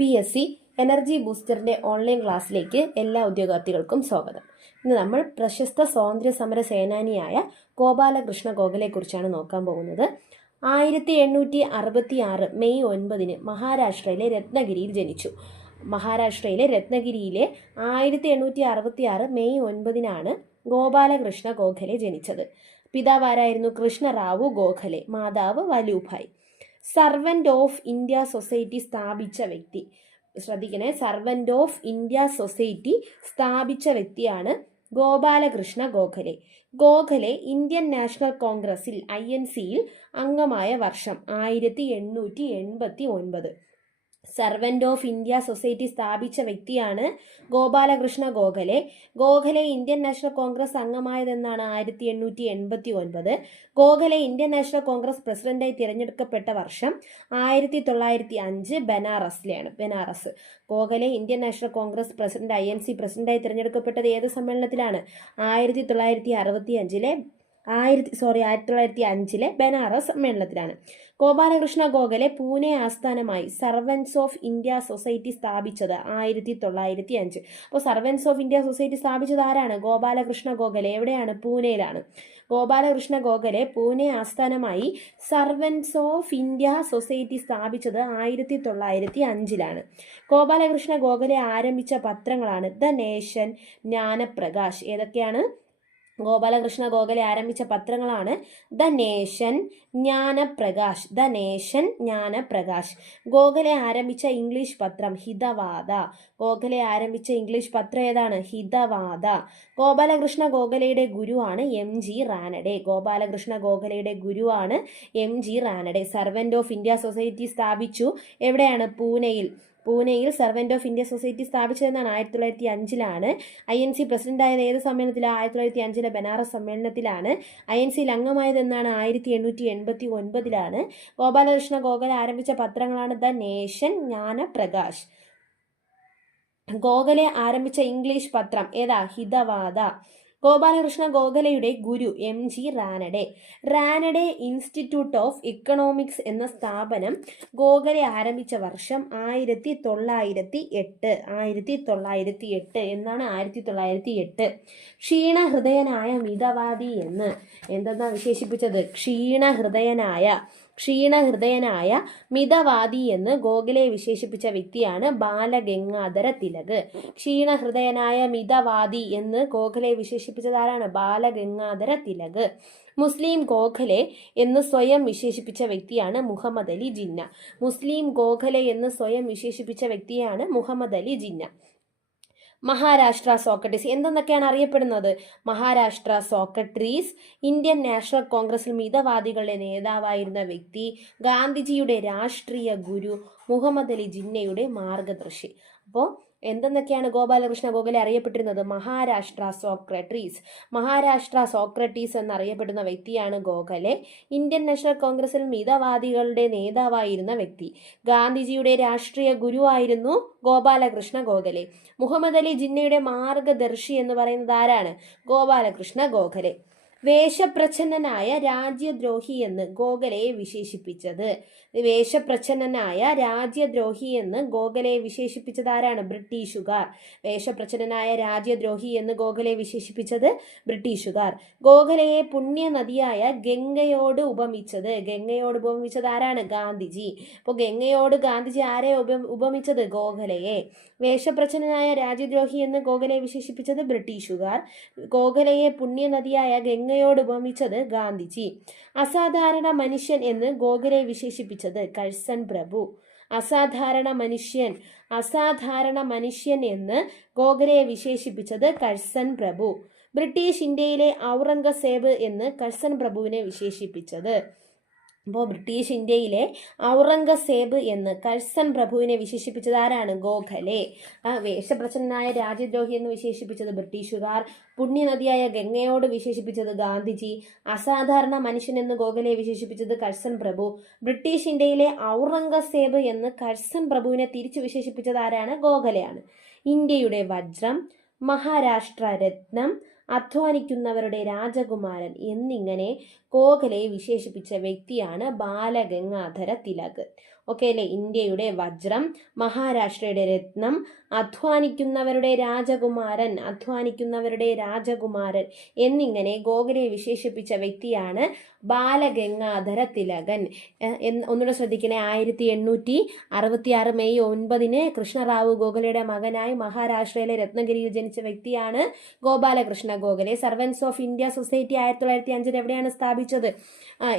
PSC energy ബൂസ്റ്ററിന്റെ online ക്ലാസ്സിലേക്ക് എല്ലാ ഉദ്യോഗാർത്ഥികൾക്കും സ്വാഗതം. ഇന്ന് നമ്മൾ പ്രശസ്ത സ്വാതന്ത്ര്യ സമര സേനാനിയായ ഗോപാലകൃഷ്ണ ഗോഖലെ കുറിച്ചാണ് നോക്കാൻ പോകുന്നത്. 1866 മെയ് 9 മഹാരാഷ്ട്രയിലെ രത്നഗിരിയിൽ ജനിച്ചു. മഹാരാഷ്ട്രയിലെ രത്നഗിരിയിലെ 1866 മെയ് 9 ഗോപാലകൃഷ്ണ ഗോഖലെ ജനിച്ചത്. പിതാവ് ആരായിരുന്നു? കൃഷ്ണറാവു ഗോഖലെ. മാതാവ് വലുഭായ്. സർവന്റ് ഓഫ് ഇന്ത്യ സൊസൈറ്റി സ്ഥാപിച്ച വ്യക്തി. ശ്രദ്ധിക്കണേ, സർവന്റ് ഓഫ് ഇന്ത്യ സൊസൈറ്റി സ്ഥാപിച്ച വ്യക്തിയാണ് ഗോപാലകൃഷ്ണ ഗോഖലെ. ഗോഖലെ ഇന്ത്യൻ നാഷണൽ കോൺഗ്രസിൽ INCയിൽ അംഗമായ വർഷം 1889. സർവന്റ് ഓഫ് ഇന്ത്യ സൊസൈറ്റി സ്ഥാപിച്ച വ്യക്തിയാണ് Gopal Krishna Gokhale. Gokhale Indian National Congress അംഗമായതെന്നാണ് 1889. ഗോഖലെ ഇന്ത്യൻ നാഷണൽ കോൺഗ്രസ് പ്രസിഡന്റായി തിരഞ്ഞെടുക്കപ്പെട്ട വർഷം 1905 Banaras. Gokhale Indian National Congress president INC പ്രസിഡന്റായി തിരഞ്ഞെടുക്കപ്പെട്ടത് ഏത് സമ്മേളനത്തിലാണ്? 1905 ബനാറസ് സമ്മേളനത്തിലാണ്. ഗോപാലകൃഷ്ണ ഗോഖലെ പൂനെ ആസ്ഥാനമായി സർവൻസ് ഓഫ് ഇന്ത്യ സൊസൈറ്റി സ്ഥാപിച്ചത് 1905. അപ്പോൾ സർവൻസ് ഓഫ് ഇന്ത്യ സൊസൈറ്റി സ്ഥാപിച്ചത് ആരാണ്? ഗോപാലകൃഷ്ണ ഗോഖലെ. എവിടെയാണ്? പൂനെയിലാണ്. ഗോപാലകൃഷ്ണ ഗോഖലെ പൂനെ ആസ്ഥാനമായി സർവൻസ് ഓഫ് ഇന്ത്യ സൊസൈറ്റി സ്ഥാപിച്ചത് 1905. ഗോപാലകൃഷ്ണ ഗോഖലെ ആരംഭിച്ച പത്രങ്ങളാണ് ദ നേഷൻ, ജ്ഞാനപ്രകാശ്. ഏതൊക്കെയാണ്? ഗോപാലകൃഷ്ണ ഗോഖലെ ആരംഭിച്ച പത്രങ്ങളാണ് ദ നേഷൻ, ജ്ഞാനപ്രകാശ്. ഗോഖലെ ആരംഭിച്ച ഇംഗ്ലീഷ് പത്രം ഹിതവാദ. ഗോഖലെ ആരംഭിച്ച ഇംഗ്ലീഷ് പത്രം ഏതാണ്? ഹിതവാദ. ഗോപാലകൃഷ്ണ ഗോഖലെയുടെ ഗുരുവാണ് MG റാനഡെ. ഗോപാലകൃഷ്ണ ഗോഖലെയുടെ ഗുരുവാണ് MG Ranade. Servant of India society സ്ഥാപിച്ചു. എവിടെയാണ്? പൂനെയിൽ സർവന്റ് ഓഫ് ഇന്ത്യ സൊസൈറ്റി സ്ഥാപിച്ചതെന്നാണ് 1905. INC പ്രസിഡന്റായത് ഏത് സമ്മേളനത്തിലാണ്? 1905 ബനാറസ് സമ്മേളനത്തിലാണ്. INCയിൽ അംഗമായതെന്നാണ് 1889. ഗോപാലകൃഷ്ണ ഗോഖലെ ആരംഭിച്ച പത്രങ്ങളാണ് ദ നേഷൻ, ജ്ഞാനപ്രകാശ്. ഗോഖലെ ആരംഭിച്ച ഇംഗ്ലീഷ് പത്രം ഏതാ? ഹിതവാദ. ഗോപാലകൃഷ്ണ ഗോഖലെയുടെ ഗുരു MG Ranade institute of economics എന്ന സ്ഥാപനം ഗോഖലെ ആരംഭിച്ച വർഷം 1908 എന്നാണ്. 1908. ക്ഷീണഹൃദയനായ മിതവാദി എന്ന് എന്തെന്നാ വിശേഷിപ്പിച്ചത്? ക്ഷീണഹൃദയനായ മിതവാദി എന്ന് ഗോഖലെ വിശേഷിപ്പിച്ച വ്യക്തിയാണ് ബാലഗംഗാധര തിലക്. ക്ഷീണഹൃദയനായ മിതവാദി എന്ന് ഗോഖലെ വിശേഷിപ്പിച്ചതാരാണ്? ബാലഗംഗാധര തിലക്. മുസ്ലിം ഗോഖലെ എന്ന് സ്വയം വിശേഷിപ്പിച്ച വ്യക്തിയാണ് മുഹമ്മദ് അലി ജിന്ന. മുസ്ലിം ഗോഖലെ എന്ന് സ്വയം വിശേഷിപ്പിച്ച വ്യക്തിയാണ് മുഹമ്മദ് അലി ജിന്ന. മഹാരാഷ്ട്ര സോക്രട്ടീസ് എന്തെന്നൊക്കെയാണ് അറിയപ്പെടുന്നത്? മഹാരാഷ്ട്ര സോക്രട്ടീസ്, ഇന്ത്യൻ നാഷണൽ കോൺഗ്രസിൽ മിതവാദികളുടെ നേതാവായിരുന്ന വ്യക്തി, ഗാന്ധിജിയുടെ രാഷ്ട്രീയ ഗുരു, മുഹമ്മദ് അലി ജിന്നയുടെ മാർഗദർശി. അപ്പോൾ എന്തെന്നൊക്കെയാണ് ഗോപാലകൃഷ്ണ ഗോഖലെ അറിയപ്പെട്ടിരുന്നത്? മഹാരാഷ്ട്ര സോക്രട്ടീസ് എന്നറിയപ്പെടുന്ന വ്യക്തിയാണ് ഗോഖലെ. ഇന്ത്യൻ നാഷണൽ കോൺഗ്രസിൽ മിതവാദികളുടെ നേതാവായിരുന്ന വ്യക്തി, ഗാന്ധിജിയുടെ രാഷ്ട്രീയ ഗുരുവായിരുന്നു ഗോപാലകൃഷ്ണ ഗോഖലെ. മുഹമ്മദ് അലി ജിന്നയുടെ മാർഗദർശി എന്ന് പറയുന്നത് ആരാണ്? ഗോപാലകൃഷ്ണ ഗോഖലെ. വേഷപ്രച്ഛന്നനായ രാജ്യദ്രോഹി എന്ന് ഗോഖലെയെ വിശേഷിപ്പിച്ചത് ആരാണ്? ബ്രിട്ടീഷുകാർ. വേഷപ്രച്ഛന്നനായ രാജ്യദ്രോഹി എന്ന് ഗോഖലെ വിശേഷിപ്പിച്ചത് ബ്രിട്ടീഷുകാർ. ഗോഖലെയെ പുണ്യനദിയായ ഗംഗയോട് ഉപമിച്ചത് ആരാണ്? ഗാന്ധിജി. അപ്പോൾ ഗംഗയോട് ഗാന്ധിജി ആരെ ഉപമിച്ചത്? ഗോഖലെയെ. വേഷപ്രച്ഛന്നനായ രാജ്യദ്രോഹി എന്ന് ഗോഖലെ വിശേഷിപ്പിച്ചത് ബ്രിട്ടീഷുകാർ. ഗോഖലെയെ പുണ്യനദിയായ ഗംഗയോട് ഉപമിച്ചത് ഗാന്ധിജി. അസാധാരണ മനുഷ്യൻ എന്ന് ഗോഖലെ വിശേഷിപ്പിച്ചത് കഴ്സൺ പ്രഭു. അസാധാരണ മനുഷ്യൻ എന്ന് ഗോഖലെ വിശേഷിപ്പിച്ചത് കഴ്സൺ പ്രഭു. ബ്രിട്ടീഷ് ഇന്ത്യയിലെ ഔറംഗസേബ് എന്ന് കഴ്സൺ പ്രഭുവിനെ വിശേഷിപ്പിച്ചത്. അപ്പോൾ ബ്രിട്ടീഷ് ഇന്ത്യയിലെ ഔറംഗസേബ് എന്ന് കഴ്സൺ പ്രഭുവിനെ വിശേഷിപ്പിച്ചത് ആരാണ്? ഗോഖലെ. വേഷപ്രച്ഛന്നനായ രാജ്യദ്രോഹി എന്ന് വിശേഷിപ്പിച്ചത് ബ്രിട്ടീഷുകാർ, പുണ്യനദിയായ ഗംഗയോട് വിശേഷിപ്പിച്ചത് ഗാന്ധിജി, അസാധാരണ മനുഷ്യൻ എന്ന് ഗോഖലെ വിശേഷിപ്പിച്ചത് കഴ്സൺ പ്രഭു, ബ്രിട്ടീഷ് ഇന്ത്യയിലെ ഔറംഗസേബ് എന്ന് കഴ്സൺ പ്രഭുവിനെ തിരിച്ചു വിശേഷിപ്പിച്ചത് ആരാണ്? ഗോഖലെയാണ്. ഇന്ത്യയുടെ വജ്രം, മഹാരാഷ്ട്ര രത്നം, അധ്വാനിക്കുന്നവരുടെ രാജകുമാരൻ എന്നിങ്ങനെ ഗോഖലെ വിശേഷിപ്പിച്ച വ്യക്തിയാണ് ബാലഗംഗാധര തിലക്. ഓക്കെ അല്ലേ? ഇന്ത്യയുടെ വജ്രം, മഹാരാഷ്ട്രയുടെ രത്നം, അധ്വാനിക്കുന്നവരുടെ രാജകുമാരൻ എന്നിങ്ങനെ ഗോഖലെ വിശേഷിപ്പിച്ച വ്യക്തിയാണ് ബാലഗംഗാധര തിലകൻ. ഒന്നുകൂടെ ശ്രദ്ധിക്കണേ. 1866 മെയ് 9 കൃഷ്ണറാവു ഗോഖലെയുടെ മകനായി മഹാരാഷ്ട്രയിലെ രത്നഗിരിയിൽ ജനിച്ച വ്യക്തിയാണ് Gopal Krishna Gokhale. Servants of India society 1905 എവിടെയാണ് സ്ഥാപിച്ചത്?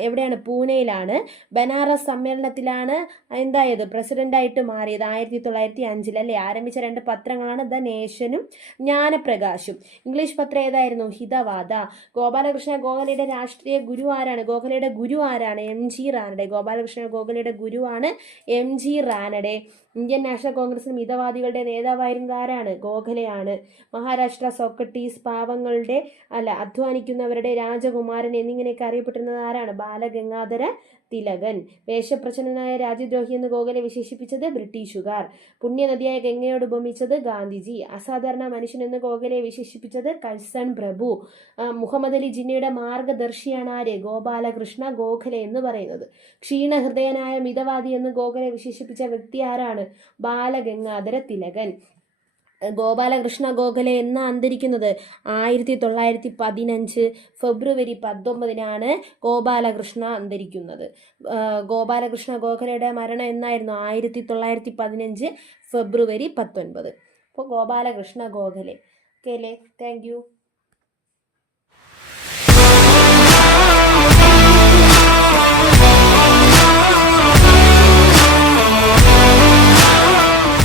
എവിടെയാണ്? പൂനെയിലാണ്. ബനാറസ് സമ്മേളനത്തിലാണ് എന്തായത്? പ്രസിഡന്റായിട്ട് മാറിയത് 1905 അല്ലേ? ആരംഭിച്ച 2 പത്രങ്ങളാണ് ദ നേഷനും ജ്ഞാനപ്രകാശും. ഇംഗ്ലീഷ് പത്രം ഏതായിരുന്നു? ഹിതവാദ. ഗോപാലകൃഷ്ണ ഗോഖലെയുടെ രാഷ്ട്രീയ ഗുരു ആരാണ്? ഗോഖലെയുടെ ഗുരു ആരാണ്? എം.ജി. റാനഡെ. ഗോപാലകൃഷ്ണ ഗോഖലെയുടെ ഗുരുവാണ് എം.ജി. റാനഡെ. ഇന്ത്യൻ നാഷണൽ കോൺഗ്രസിൽ മിതവാദികളുടെ നേതാവായിരുന്നത് ആരാണ്? ഗോഖലെയാണ്. മഹാരാഷ്ട്ര സോക്രട്ടീസ്, അധ്വാനിക്കുന്നവരുടെ രാജകുമാരൻ എന്നിങ്ങനെയൊക്കെ അറിയപ്പെട്ടിരുന്നത് ആരാണ്? ബാലഗംഗാധര തിലകൻ. വേഷപ്രച്ഛന്നനായ രാജ്യദ്രോഹി എന്ന് ഗോഖലെ വിശേഷിപ്പിച്ചത് ബ്രിട്ടീഷുകാർ. പുണ്യനദിയായ ഗംഗയോട് ഉപമിച്ചത് ഗാന്ധിജി. അസാധാരണ മനുഷ്യൻ എന്ന് ഗോഖലെ വിശേഷിപ്പിച്ചത് കഴ്സൺ പ്രഭു. മുഹമ്മദ് അലി ജിന്നയുടെ മാർഗദർശിയാണ് ആര്? ഗോപാലകൃഷ്ണ ഗോഖലെ എന്ന് പറയുന്നത്. ക്ഷീണഹൃദയനായ മിതവാദി എന്ന് ഗോഖലെ വിശേഷിപ്പിച്ച വ്യക്തി ആരാണ്? ബാലഗംഗാധര തിലകൻ. ഗോപാലകൃഷ്ണ ഗോഖലെ എന്നാ അന്തരിക്കുന്നത്? 1915 ഫെബ്രുവരി 19 ഗോപാലകൃഷ്ണ അന്തരിക്കുന്നത്. ഗോപാലകൃഷ്ണ ഗോഖലെയുടെ മരണം എന്നായിരുന്നു? 1915 ഫെബ്രുവരി 19. അപ്പോൾ ഗോപാലകൃഷ്ണ ഗോഖലെ. ഓക്കെ അല്ലേ? Thank you.